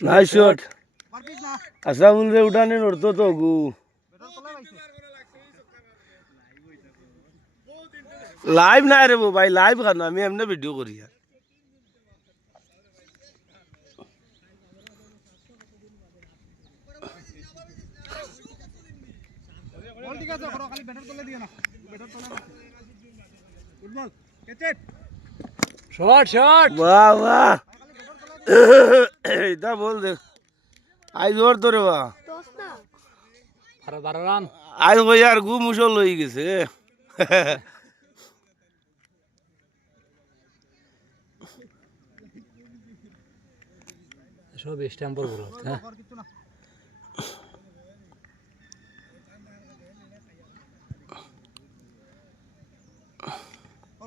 Nice shot Ashraful রে উঠানে নড়তো তো গু লাইভ নাই রে ভাই লাইভ কেন আমি এমনি ভিডিও করি শট শট বাহ বাহ এটা বল দে আই জোর তোরে বা 12 রান আই ওই আর গু মুসল লই গেছে সব স্ট্যাম্পর বল হ্যাঁ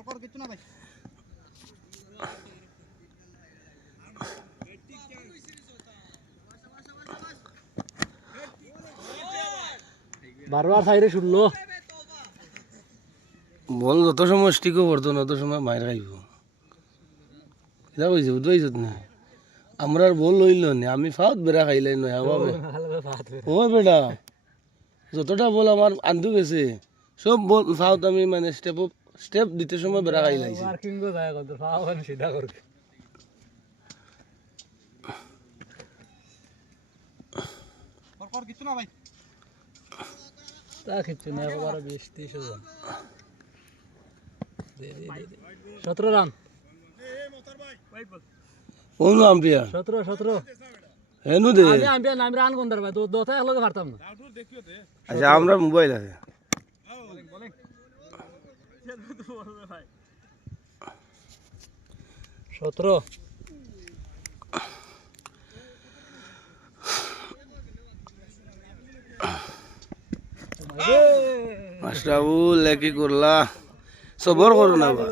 কর কিছু না ভাই বারবার সাইডে শুনলো বল যত সময় স্টিকও পড়তো না তত সময় মায়ের খাইব এটা কইছে বুঝতে না আমরা আর বল লইল নি আমি ফাউত বেড়া খাইলাই নয় হবে ও বেটা যতটা বল আমার আন্দু গেছে সব বল ফাউত আমি মানে স্টেপ দিতে সময় বেড়া খাইলাইছি মার্কিং গো যায় কত ফাউল সিধা করকে কর কিছু না ভাই তা কিছু না একবার 20-30 জন 17 রান কোন আম্পিয়ার 17 হেনু দে আমি আম্পিয়ার নাম রান কোন দরবার তো দোতা একলগে পারতাম না আচ্ছা আমরা মোবাইল আছে বলেন 17 মাস্টারুল কি করলা সবর করো না বা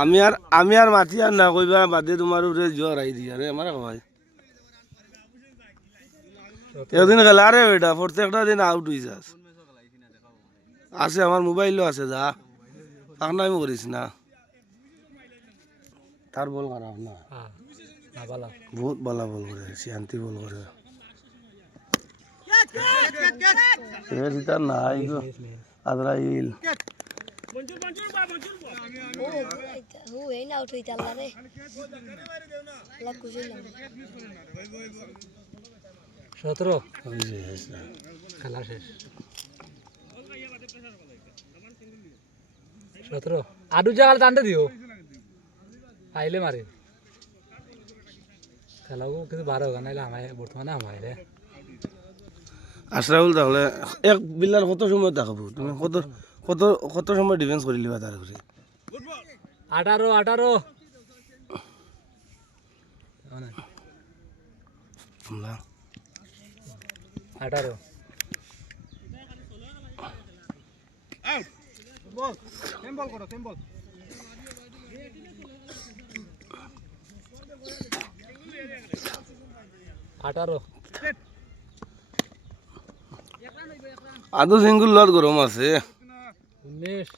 আমি আর মাতি আর না কইবা বাদে তোমার উপরে জ্বর আই দিয়া রে আমার ভাই একদিন খেলা রে বেটা প্রত্যেকটা দিন আউট হয়ে যাস আছে আমার মোবাইলও আছে যা তার নাম করিস না তার বল খারাপ না না বালা বহুত বালা বল করে শান্তি বল করে তার নাই গো আজরাইল সতেরো খেলা শেষ 17 আডু জায়গা টানতে দিও আইলে মারে খেলাও কিন্তু 12 গান আইলে আমায় বর্তমানে আমায় রে আশরাফুল তাহলে এক বিল্লার কত সময় দেখাবো তুমি কত কত কত সময় ডিফেন্স করে লিবা তার করে 18 18 বল টেম্পল করো টেম্পল আদু সিঙ্গুল লত গরম আছে 19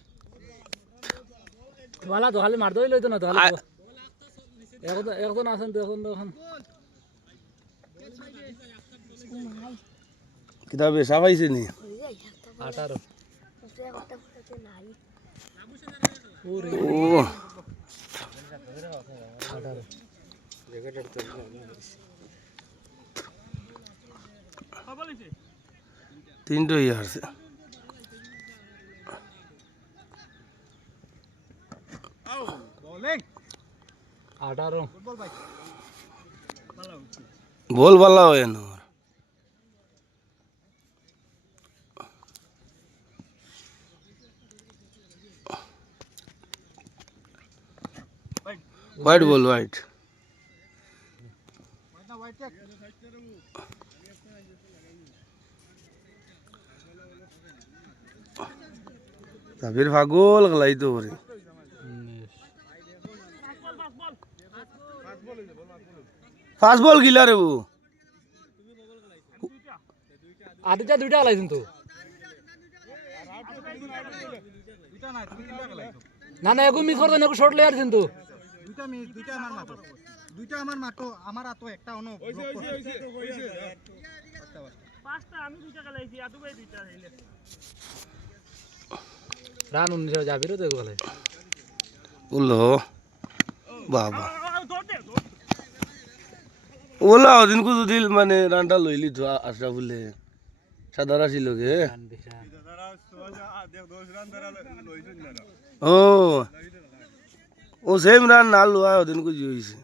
তোমালা তো খালি মার দই লইতো না তো এখন আছেন তো এখন কিতাবে সাফাইছে নি 18 ও তিনটো ইয়ার আছে বলিং 18 ফুটবল ভাই বল ভালো হয় না হোয়াইট বল হোয়াইট না হোয়াইট চেক তাবির পাগল গলাই তো করে ফাস্ট বল গিলা রে বু আদিটা দুইটা লাইছেন তো দুইটা না তুমি তিনটা গেলাই না না এগু মিস করতে না শর্ট লেয়ার কিন্তু দুইটা মার না তো দুইটা আমার মাটো আমার আতো একটা অন রান 19 যাবিরও তো গলে বললো বাবা ওলা ওদিন কো যদি মানে রানটা লইলি তো আশা বলে সাদারা ছিল গে রান বিশাল ও ও সেম রান না লোয়া ওদিন কো জি হইছে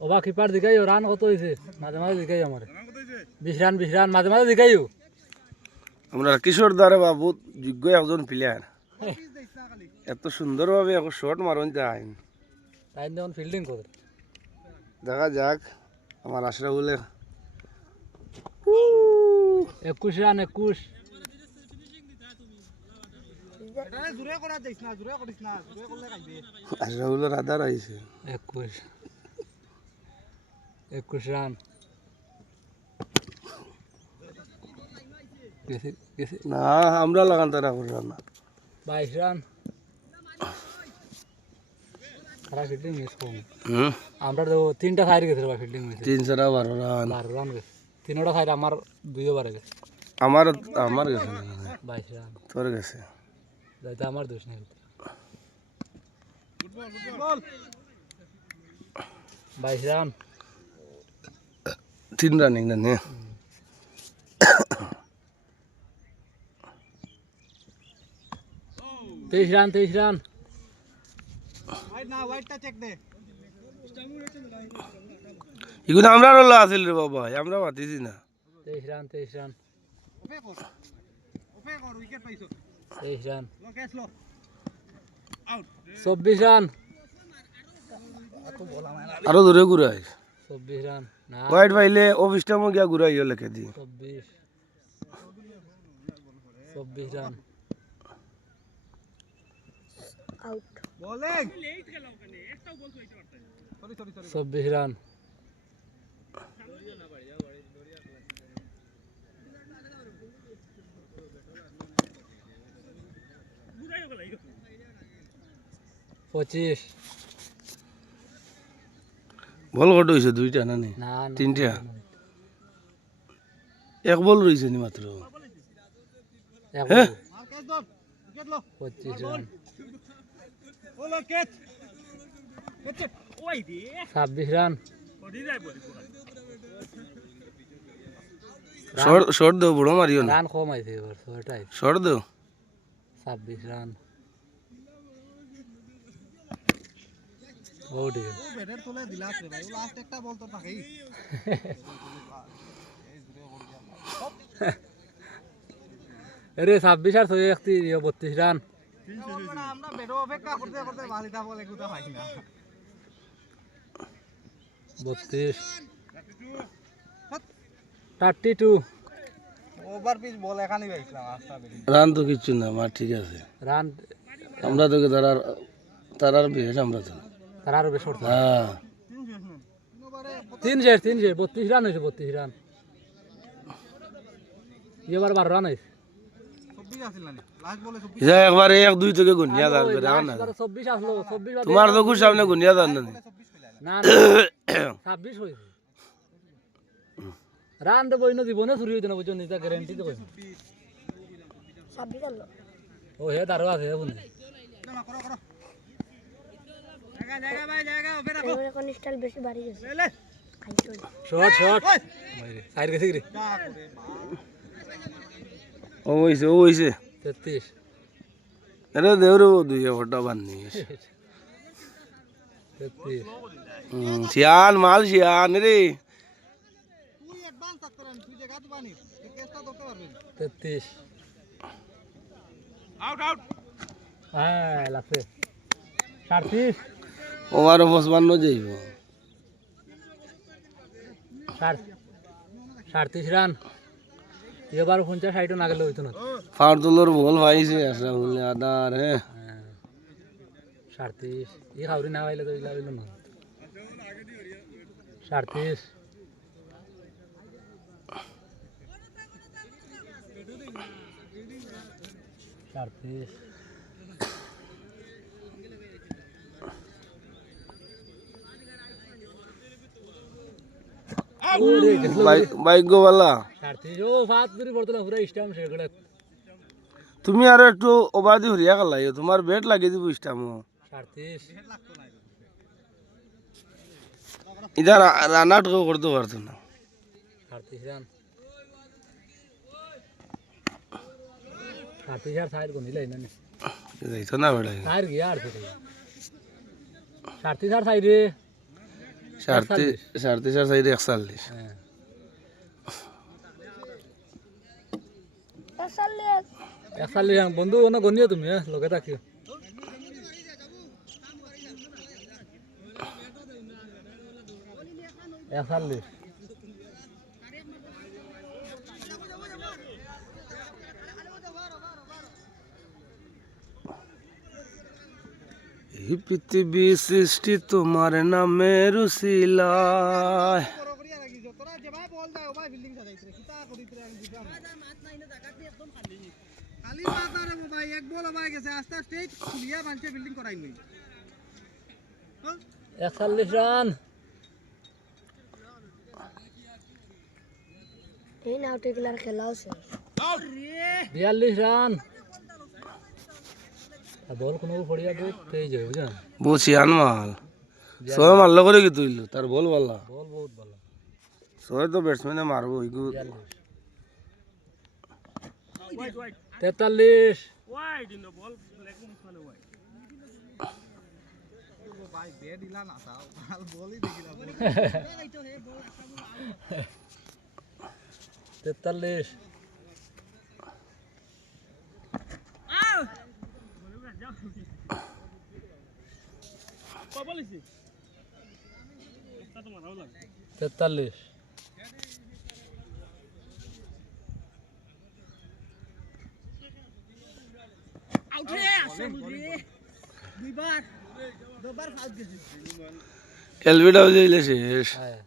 ওবা কিপার দিকাইও রান কত হইছে মাঝে মাঝে দিকাই আমারে 20 রান মাঝে মাঝে দিকাইও আমরা কিশোর দারে বাবু যোগ্য একজন প্লেয়ার এত সুন্দরভাবে এখন শট মারন যায় তাই যখন ফিল্ডিং করে দেখা যাক আমার আশরাফুলের 21 রান 21 এটা জুরে করা যাইছ না জুরে করিস না জুরে করলে খাইবে আশরাফুলের আধার আইছে 21 রান গেছে না আমরা লাগান তারা করলাম না 22 রান খারাপ ফিল্ডিং মিস কম আমরা তো তিনটা সাইড গেছে ভাই ফিল্ডিং মিস 312 রান 12 রান গেছে তিনটা সাইড আমার দুইও বারে গেছে আমার আমার গেছে না 22 রান তোর গেছে যাইতে আমার দোষ নেই ফুটবল 22 রান 3 রানিং না নে 23 রান ওয়াইড না ওয়াইডটা চেক দে এগুলো আমরা রোলা আছিল রে বাবা আমরা পাতিছি না 23 রান ওপে কর উইকেট পাইছো 23 রান লো ক্যাচ লো আউট 24 রান আরো দূরে ঘুরাই 24 রান না ওয়াইড পাইলে অফিসটা মো গিয়া ঘুরাইও লেখে দি 24 রান বোলিং লেট গেল ওখানে একটাও বল তো হইতে পারতে সরি 24 রান পঁচিশ বল কত হইছে দুইটা না নি না তিনটা এক বল রইছে নি মাত্র হ্যাঁ আর ক্যাচ দর উইকেট লো 25 রান লো ক্যাচ ক্যাচ ওই দে 26 রান বডি যায় বডি শর্ট দাও বড় মারিও না রান কম আইছে এবার ছয়টাই শর্ট দাও 26 রান ও ঠিক আছে ও ব্যাটার তোলে দিলাস রে ভাই ও লাস্ট একটা বল তো থাকেই আরে 26 আর 32 রান আমরা ব্যাট অপেক্ষা করতে করতে মালিটা বল এগুতা পাই না 32 32 ওভার পিচ বল এখানে পাইছিলাম আস্তা বেরি রান তো কিচ্ছু না মা ঠিক আছে রান আমরা তো তারার বেশ আমরা তো তার আরো বেশি শর্ট হ্যাঁ 3 শেষ 32 রান হয়েছে 32 রান এবার 12 রান হয়েছে 26 আছিল না লাস্ট বলে 26 এটা একবার 1 2 থেকে গুনিয়া যাবে রান না 24 আসলো 24 তোমার তো খুব সামনে গুনিয়া যান না 26 পেলাম না 26 হয়েছে রান তো বইনো জীবনে চুরি হইতো না বুঝছো নিজে গ্যারান্টি তো কইছো 26 আলো ও হে দারো আছে বুঝলি না করো করো জায়গা ভাই জায়গা ওপে রাখো এবারে কোন স্টাইল বেশি বাড়ি গেছে লে খাইতো শর্ট ওই সাইড গেছে কি যা করে ও হইছে 33 আরে দেউরে দুই ফটা বাননি 33 শিয়ান মাল শিয়ান রে তুই অ্যাডভান্স থাকতে রান তুই জায়গা তো বানি এই কেসটা ধরতে পারবেন 33 আউট আউট হ্যাঁ লাগছে 37 ওভার 55 যাইব 37 রান এবার 50 60 না গেলে হইতো না ফাউলর বল পাইছে আসা বলে আদার হ্যাঁ 37 ই খাউরি না হইলে তো ইলা হইলো না 37 37 ওরে গেল ভাগ্যবালা। 37 ও ফাত দূরে পড়তো না পুরো স্টাম শেষ করে তুমি আরো একটু অবাধি হরিয়া গেলাই, তোমার বেট লাগিয়ে দিব ইস্টামো। 37 ইধা রান আউট করতে পারতো না। 38 রান 38 আর সাইড কোন নিলাই না যাইতো না বেড়া। সাইড গিয়া আর তো 37 আর সাইডে 37 আর সাইডে 41। হ্যাঁ Asal 41 বন্ধু ওনা গনিও তুমি লগে থাকিও একাল্লিশ এই পৃথিবী সৃষ্টি তোমার নামের উসিলায়। করো করিয়া রাখিছ তোরা যেবা বল যায় ওবা বিল্ডিং সাজাইছে কিতা করিতরে আমি বুঝাম মাত নাই না জায়গাতে একদম খালি খালি বাজারে ভাই এক বল ভাই গেছে আস্তে স্টেট খুলিয়া বানছে বিল্ডিং করাই লই 41 রান এই না টেকলার খেলাও শেষ 42 রান বল কোনো পড়িয়া বহুত তেজ হয় বুঝছেন বুঝিয়ান মাল ছয় মারলো করে কি তুইল তার বল বালা বল বহুত ভালো ছয় তো ব্যাটসম্যানে মারবো ইগু 43 ভাই বে দিলা না তাও ভাল বলই দেখিলা বল 43 43 দুইবার দুবার ফাউল গেছে এলবিটা যাইলে শেষ। হ্যাঁ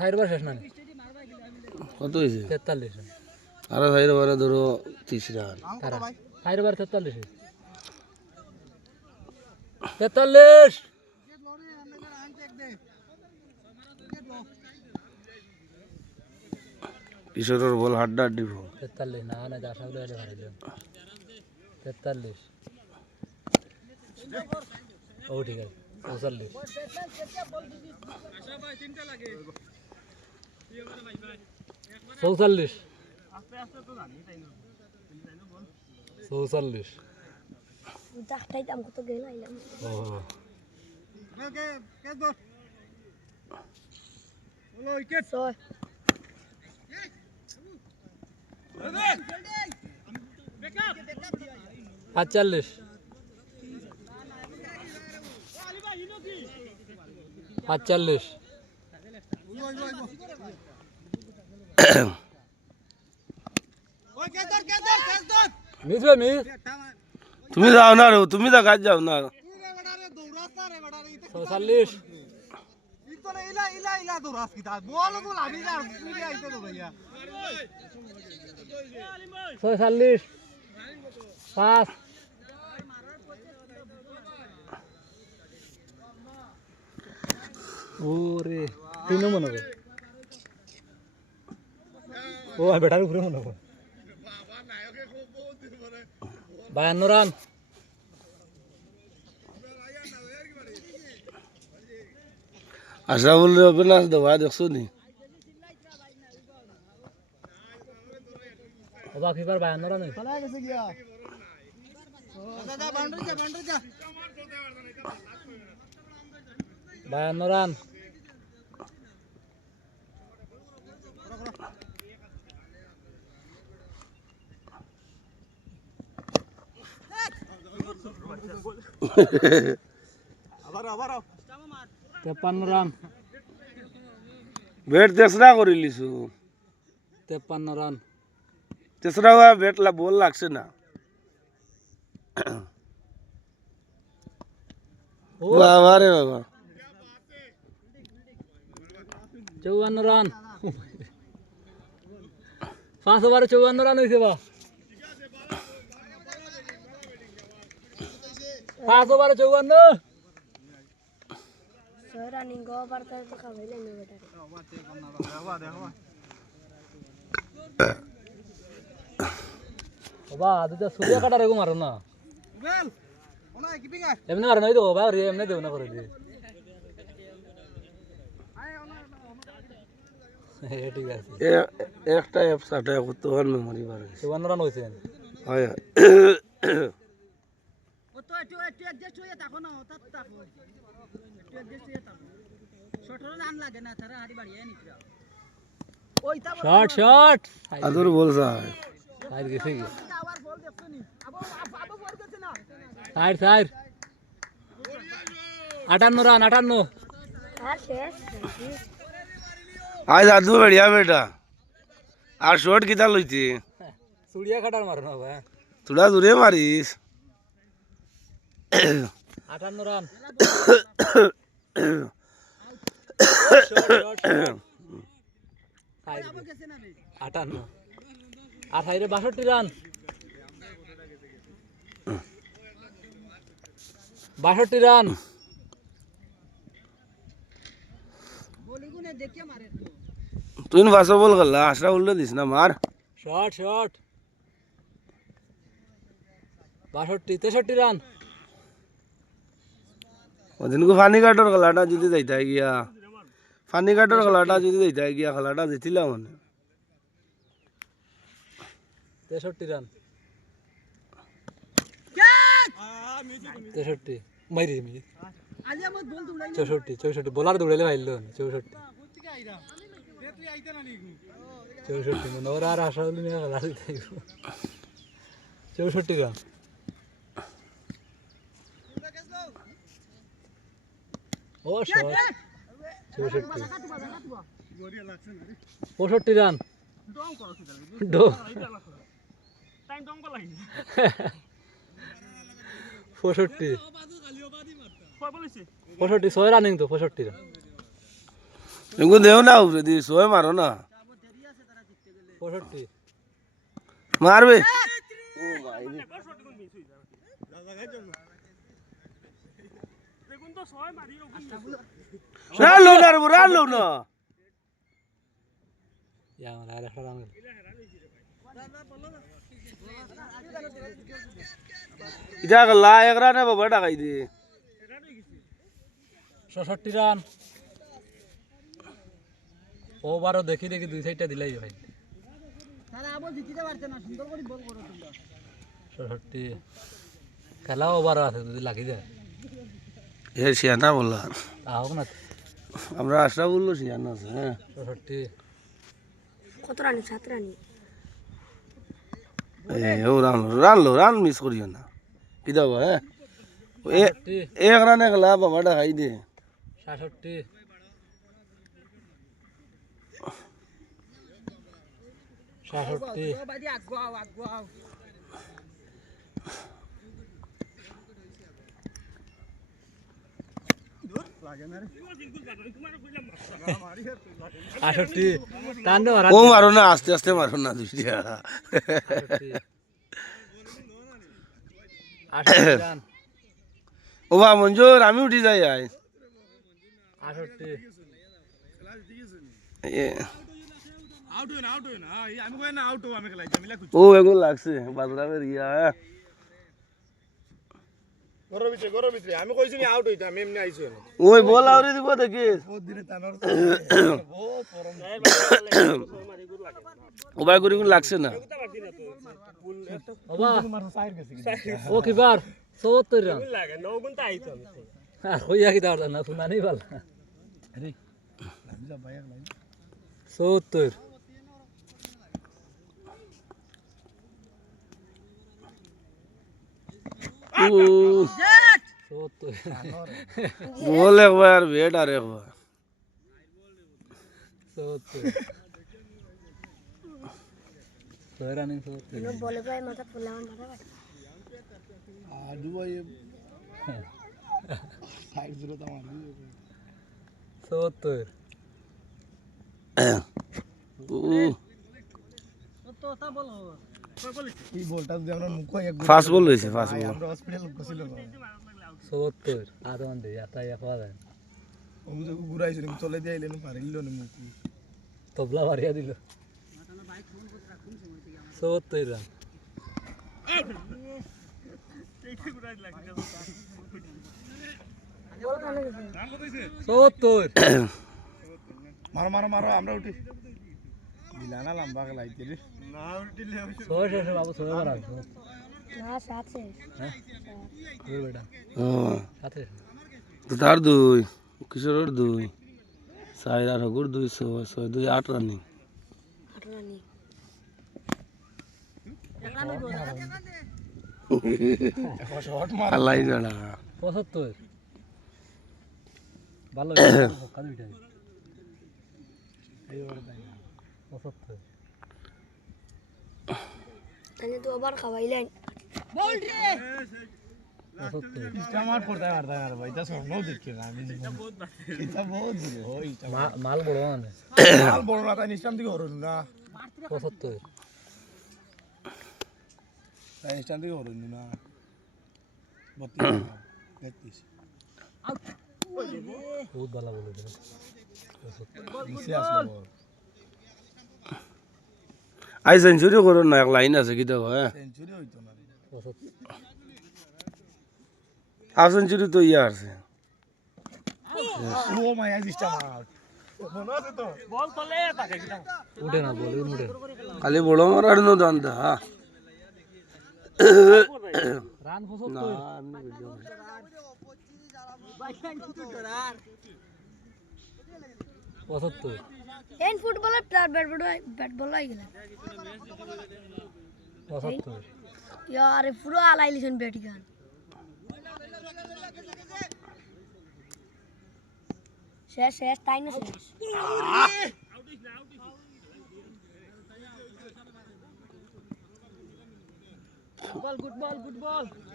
ফাইর বার শেষ না কত হয়েছে? 43 রান আরো সাইড বারে ধরো 30 রান। কত ভাই ফাইর বার 43 43 গেট লরে আমরা রান চেক দে গেট লো কিশোরের বল হাড্ডা দিব। 43 না না আশা করে এটা হারিয়ে দিলাম 43 ও ঠিক আছে 44 44 44 Taktai am kau tu gila ilam. O okay gate বল বলো উইকেট So, 45 45 ওই গেট ধর মিস ভাই মিস তুমি যাও না রে, তুমি তো কাজ যাও না। তুই রে বড়া রে দৌড়াতা রে বড়া রে ইতে 46 ইতো না ইলা দৌড়াস কিতা বল তো লাগি যা তুই রে আইতে দৌড়াইয়া 46 5 ওরে তিন মনে হবে ও বেটার উপরে মনে হবে 52 রান আশরাফুল ওপেনার দেওয়া দেখছো নি? বাকি বার 52 রান পালা গেছে গিয়া দাদা বাউন্ডারি যা 52 রান আবার 53 রান বেট তেসরা করে লিছু, 53 রান তেসরা হওয়া বেট বল লাগছে না। ও বাবা রে বাবা, 54 রান 5 ওভারে 54 রান হয়েছে বা 5 ওভারে 54 রানিং গো পারতে তো খাবাইলে না বেটারে বাবা দুটা সুরিয়া কাটার এরকম মারো না বেল ওনা কিপিং আর এমনি মারো নাই তো বাবা রে এমনি দেও না করে দিয়ে আয় ওনা ঠিক আছে একটা অ্যাপস আটা করতে হন মেমোরি বার হয়েছে 51 রান হইছেন হয় ও তো একটু অ্যাডজাস্ট হয়ে থাকো না তাত থাকো একটু অ্যাডজাস্ট হয়ে থাকো শটর রান লাগে না তারা হাড়ি বাড়িয়ে নিকরা ওইটা শট আদর বলছা সাইড গেছে কি আবার বল দেখছো নি আবো বল গেছে না সাইড 58 রান 58 আর শেষ আজ আদু बढ़िया बेटा আর শর্ট কিতা লইতি সুরিয়া কাটার মারো না ভাই তোরা দূরে মারিস 58 রান গেছে না রে 58 আর হাইরে 62 রান 62 রান বলি গুনে দেখে মারে তো তুই ফাঁসো বল গল্লা আশরা উল্লে দিস না মার শট 62 63 রান ওদিন কো ফানি কাটর গলাটা যদি যাইতা গিয়া ফানি কাটর গলাটা যদি যাইতা গিয়া খেলাটা জিতিলা মানে 63 রান ক্যাচ 63 মাইরি মি আজ আমার বল দৌড়াই 64 বোলার দৌড়াইলে ভাইলো 64 থেকে আইরা রে তুই আইতে না নি 64 মনে ওর আর আশা হলো না খেলা দিতে 64 রান ও শট 64 গড়িয়া লাগছে না রে 65 রান ডং করছ তাহলে ডো টাইম ডং কো লাগি 65 কয় বলেছে 65 6 রানিং তো 65 রান এগো দেও না উপরে দি সোয় মারো না 65 মারবে রান লো না রান লো না ইয়া মানে আর একটা রান ইটা গল্লা এক রানে বাবা ডাকাই দি 66 রান ওভারও দেখি দুই সাইডটা দিলাই ভাই তারা আবার জিতিতে পারছে না সুন্দর করে বল করো তোমরা 66 খেলা ওভারও আছে যদি লাগি যায় এ শিয়ানা বললা তাও না আমরা আশরা বললো শিয়ানা আছে হ্যাঁ 66 কত রানি 7 রানি ও রান মিস করিও না কি দাও হ্যাঁ এক রানে গেলা বাবা ডাকাই দে 66 66 বাদি আগো আও 68 টান মারা ও মারো না আস্তে আস্তে মারো না দুইটা 68 রান ও বা মঞ্জুর আমি উঠি যাই আয় 68 ও এগুলো লাগছে বাদরা বেরিয়া ওই বল আউরি দিব দেখিস ও ভাই গুরি লাগছে না বাবা ও কিবার 74 রান হইয়া কি দাও না শুনা নেই ভালো 70 বল একবার বেট আর একবার 70 রানিং 70 বলে ভাই মাথা ফুলে আমার মাথা কাটে আদু ভাই সাইড জিরো তো আমার 70 তো তা বলো কয় বলেছে এই বলটা যদি আমরা মুখ এক ফাস্ট বল হইছে ফাস্ট বল আমরা হসপিটাল গেছিল 70 আর ওন দে আতা ইয়া পাওয়া যায় ঘুরাইছে চলে দিয়ে আইলেন পারিল না মুখ তবলা বাড়িয়া দিল ৭০ রান বল কানে গেছে ৭০ মারো মারো মারো আমরা উঠি দিলানা লম্বা গলাইতে রে না উঠিলে ছয় শেষে বাবু ছয় বার আসবো না সাত শেষ হ্যাঁ ওই বেটা হ্যাঁ সাথে তো তার দুই কিশোরের দুই সাইদ আর হগুর 208 রানিং 8 রানি আল্লাহ জানা ৭৫ ভালো কাজ উঠে এই ওর তাই ৭৫ তাহলে তো আবার খাওয়াইলেন বল রে ৭৫ আমার পড়তা মারতা আর ভাই তা সব নো দেখি না আমি এটা বহুত দূর ওই মাল বড় মানে মাল বড় না তাই নিস্তাম দিকে হরুন না ৭৫ তাই নিস্তাম দিকে হরুন না 32 বহুত ভালো বলে দিল নিচে আসলো আই সেঞ্চুরি করুন না এক লাইন আছে কি দেখো হ্যাঁ সেঞ্চুরি হইতো না হাফ সেঞ্চুরি তো ইয়ে আছে ও মাই আই নিস্তাম আউট মনে আছে তো বল তলে তাকে কিটা উঠে না বলে উঠে খালি বড় মারার নো দান্দা রান ৭৫ না এমনি ভিডিও পঁচাত্তর N footballer bat ball I গেল ৭৫ यार পুরো আলাই লিছেন ব্যাট গান শেষ শেষ তাই না শেষ গুড বল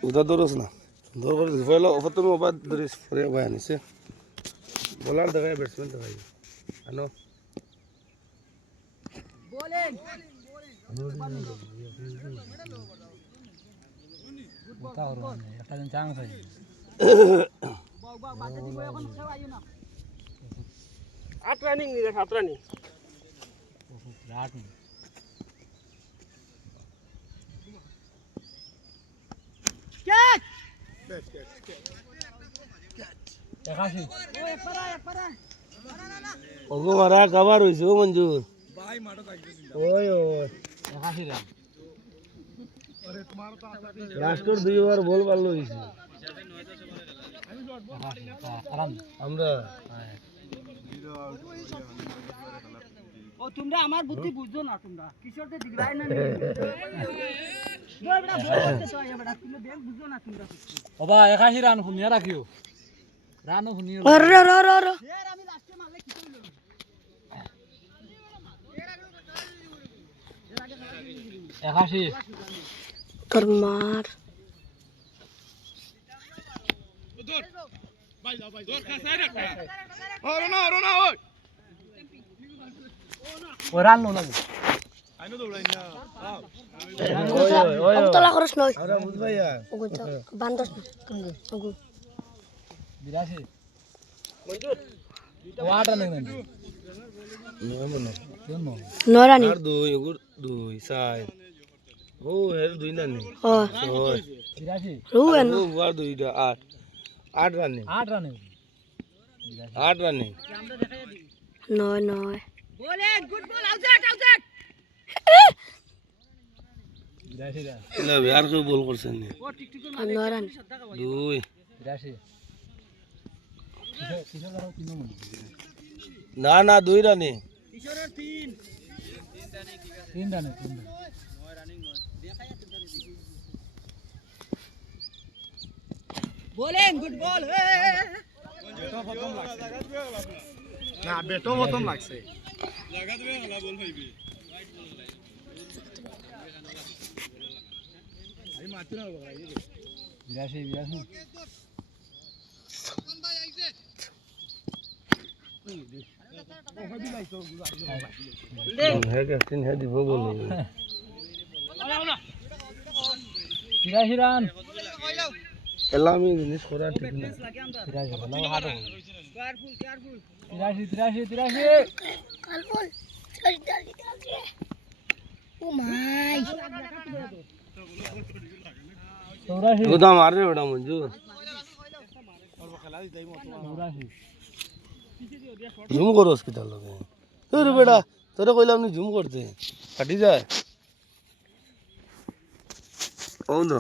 উদা দরস না দর করে ফেলো ফতন ওবাদ দরিস ফরে ভাই আনিছে বোলার দেখায় ব্যাটসম্যান দেখায় আনো ওটা হলো না একটা দিন চান্স আছে আট রানিং নি রে 7 রানিং রাট একাশি ওগো মারা কভার হইছে ও মঞ্জুর ভাই মাঠে থাকবে ওই ওই 81 রান লাস্টের দুইবার বল ভালো হইছে আরাম আমরা ও তোমরা আমার বুদ্ধি বুঝছো না তোমরা কিশোরতে দিগলাই না নি দো বড় বল করতে তো আয়া বড় তুমি দেখ বুঝছো না তোমরা ওবা 81 রান শুনিয়া রাখিও রানও শুনিও রে রে রে রে এর আমি লাস্টে মারলে কি হইলো 81 তোর মার ও রান লো লাগে তোলা খরচ নয় আমরা বুঝবাইয়া ওগো তো বান্দস না ওগো 82 ও 8 রান নেন নয় মনে কেন নরানি আর দুই ওগুর দুই সাই ও এর দুই না নি ও ওই 82 রুয়েন ও আর দুইটা আট রানিং 8 রানে 8 রানিং নয় নয় বলে good ball out out 82 run না আর কেউ বল করছেন নি ও টিকটিক নরানি দুই 82 কিশোর দাও তিন মন না না দুই রানিং কিশোরের 3 তিন রানে 3 রান বলেন গুড বল না বেটো প্রথম লাগছে জায়গা দিবে না বল ভাইবি আমি মারতে না ভাই 82 হ্যাঁ ক্যাপ্টেন হ্যাঁ দিব বল 82 রান এলা আমি জিনিস করা ঠিক না। কালবল ও মাই গোদা মারে বেটা মঞ্জু জুম করস কি তার লগে তোর বেটা তোরে কইলাম নি জুম করতে ফাটি যায় ও না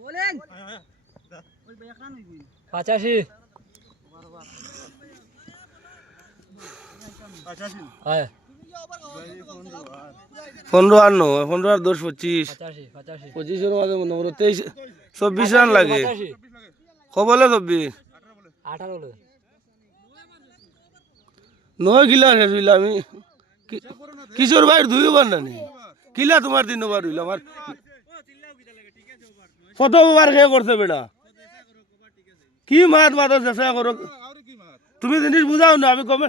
বলেন ওই বেকরান হইবি 85 হয় 15 আর 9 15 আর 10 25 85 85 25 এর মাঝে মনে করো 23 24 রান লাগে 85 কবলে 24 18 হলো 9 গিলা শেষ হইলা আমি কিশোর ভাইয়ের 2 ওভার নানি কিলা তোমার 3 ওভার হইল আমার কত ওভার খেয়ে করছে বেটা কি মাত মাত চেষ্টা করো তুমি জিনিস বুঝাও না আমি কমে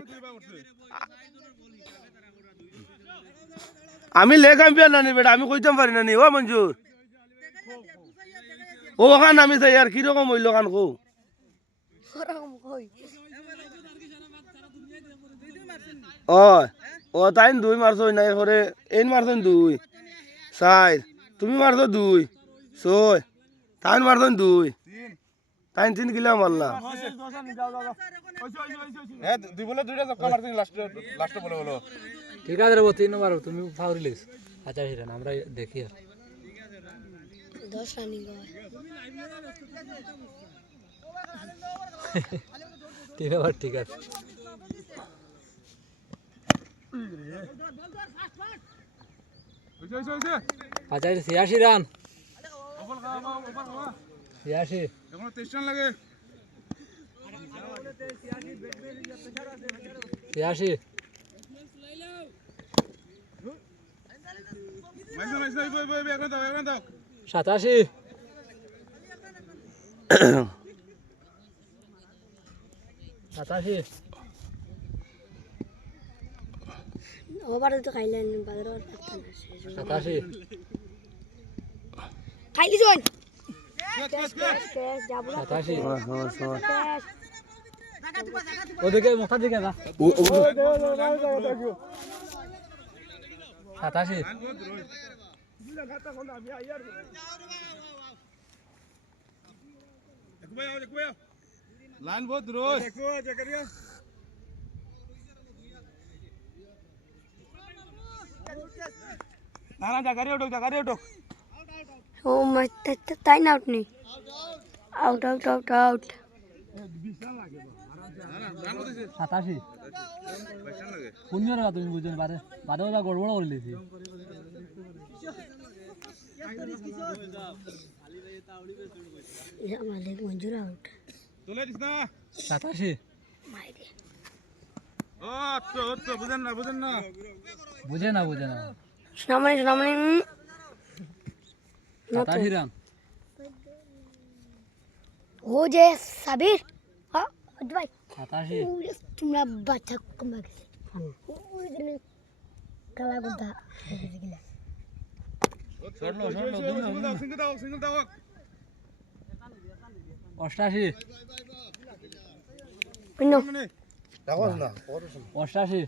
আমি লেগ আম্পিয়ার নানি বেটা আমি কইতাম পারি নানি ও মঞ্জুর ও ওখান আমি চাই আর কিরকম হইল কান কো ওরকম কই ও তাই 2 মারছো না করে এই মারছো 2 4 তুমি মারছো 2 6 তাই মারছো 2 তাই 3 কিলো মারলা ঠিক আছে রে 3 নম্বর তুমি ফাউল লিস 85 রান আমরা দেখি আর 10 রানিং হয় 3 ওভার ঠিক আছে আচ্ছা 86 রান 86 86 87 87 ওভার তো খাইলেন বাজার আর পারতেন না 87 খাইলি জোন যাবো 87 ওদিকে মাথা দিকে না 87 লাইন বহুত রোজ না না জাগারে ওঠো ও মাই তাই না আউট নেই আউট আউট আউট আউট 87 পুণ্যরা তুমি বুঝেন বারে বারে ওরা গড়বড় করে লিছি মালিক মঞ্জুর আউট তুলে দিস না 87 মাইরে ও তো বুঝেন না বুঝে না সামনে 87 রান ও যে সাবির হ্যাঁ ভাই 87 তোমরা বাচ্চা কমা গেছে ওই দিন কালা গুদা সিঙ্গল দাও 88 পিনো দেখোস না 88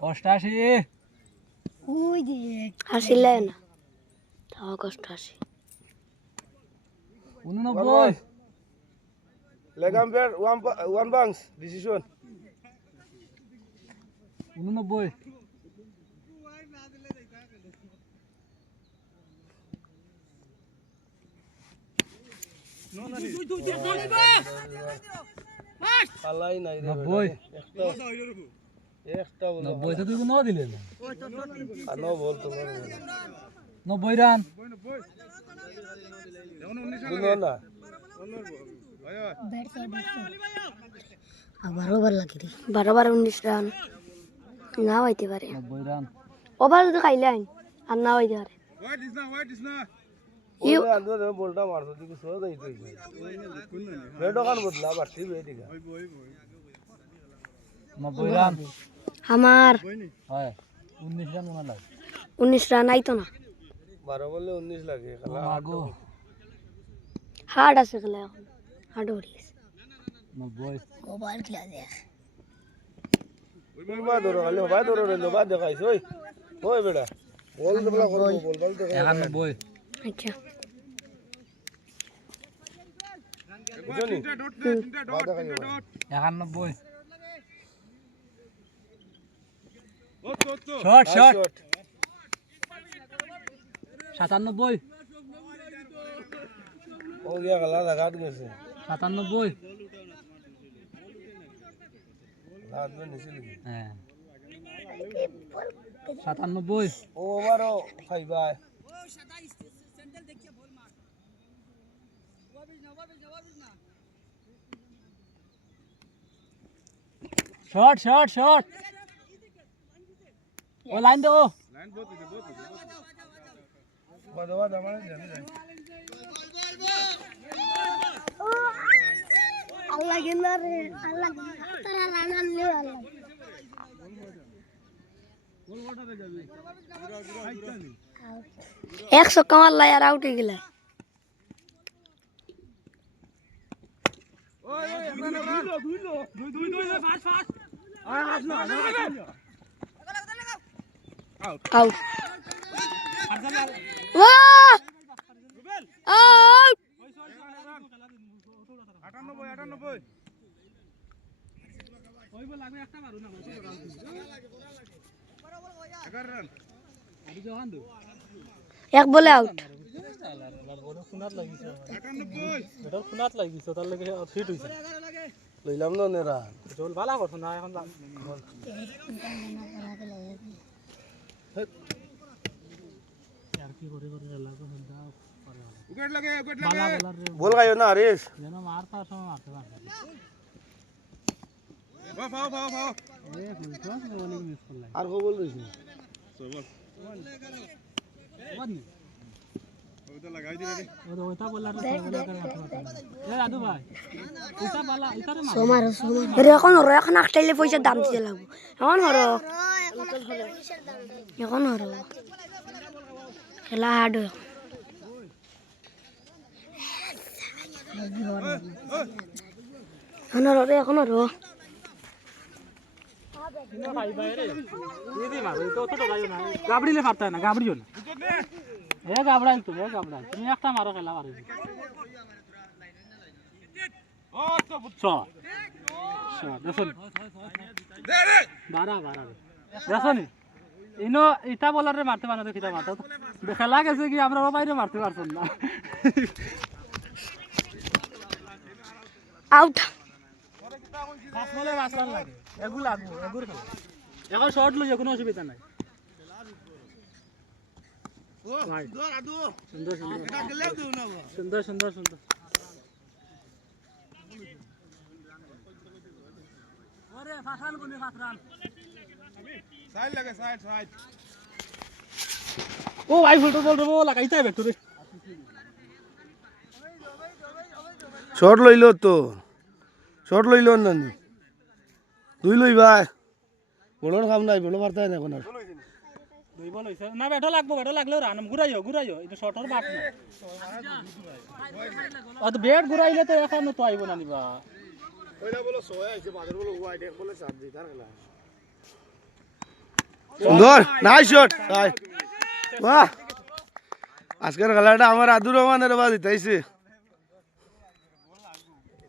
88 ওই যে হাসিলে না তাও কষ্ট আসে 89 leg ampere one bounce decision 89 পালাই নাই রে 90 একটা বল 90 তো তুই কোনো দিলে না আনো বল তোমার 90 রান বুঝলো না আবার ওভার লাগে রে 12 রান না হইতে পারে 90 রান ওভার তো খাইলে আর না হইতে পারে ইউ আন্দো বলটা মারছো দিকে সো দেই তুই বেডো কান বদলা বাড়তি বেডিগা 90 রান আমার হয় 19 রান মনে লাগে 19 রান আইতো না 12 বলে 19 লাগে খেলা আগো হার্ড আছে খেলা এখন হার্ড হয়ে গেছে 90 ওভার খেলা দেখ বা ধরো খালি বা ধরো রে বা দেখাইছ ওই বেটা বল তোলা করব বল বল তো 91 আচ্ছা বুঝনি তিনটা ডট দে, তিনটা ডট, তিনটা ডট। 91 ও তো শট শট শট 97 ও গিয়া খেলা লাগাত গেছে 97 লাগাত মে নিছিল কি হ্যাঁ 97 ও ওভারও খাইবা শট শট শট ও লাইন দে ও লাইন বহুত হইছে, বহুত হইছে। বাদবা দামানে জানি যায় আল্লাহ গেলারে আল্লাহ তারা রান আনলে আল্লাহ 100 কামাল আর আউট হয়ে গেল আউট আউট 98, 98। এগারো রান। এক বলে আউট 98। লইলাম না নেরা উইকেট লাগে, উইকেট লাগে। বল গাইও না আরিস ফাও, ফাও, ফাও, ফাও। আর কো বল রইছে চল, বল। ওটা লাগাই দিলে রে। এখন হরো এখন আটটাইলে পয়সা দাম দিতে লাগবো এখন হরো এখন হরো খেলা হার্ড এখন হরো রে এখন হরো গাবড়িলে পারতা না গাবড়িও না উইকেট নে। এ গাবড়াইল তুমি এ গাবড়াইল তুমি একটা মারো খেলা পারো ও তো শট শট দেখুন দে রে। বারা বারা দেখুন ইনো ইটা বলারে মারতে পারে না কিটা মারতো খেলা গেছে কি আমরা ও বাইরে মারতে পারছেন না আউট পাঁচ বলে পাঁচ রান লাগে এগুলো লাগবো এগুলো খেলা এখন শর্ট লই কোনো অসুবিধা নাই ও, দৌড়, আদু। সুন্দর সুন্দর এটা গেলেও দেও না বাবা। সুন্দর সুন্দর সুন্দর ওরে ফাসান কোনে ফাসরান সাইড লাগে, সাইড, সাইড। ও ভাই ফুলটো বল রে লাগাইতে হবে একটু রে শট লইলো তো শট লইলো না দুই লইবা বলর কাম নাই বলো পারতাই না কোন দুই বল হইছে না ব্যাটও লাগবো ব্যাটও লাগলেও রান ঘুরাইও এটা শর্টর বাট না অত ব্যাট ঘুরাইলে তো এখন তো আইব না নিবা ওইটা বলো সোয়া আইছে বাজার বলো ওয়াইড এক বলে চার দি তার খেলা সুন্দর নাইস শট বাহ আজকের খেলাটা আমার আদুর রহমানের বাজি তাইছে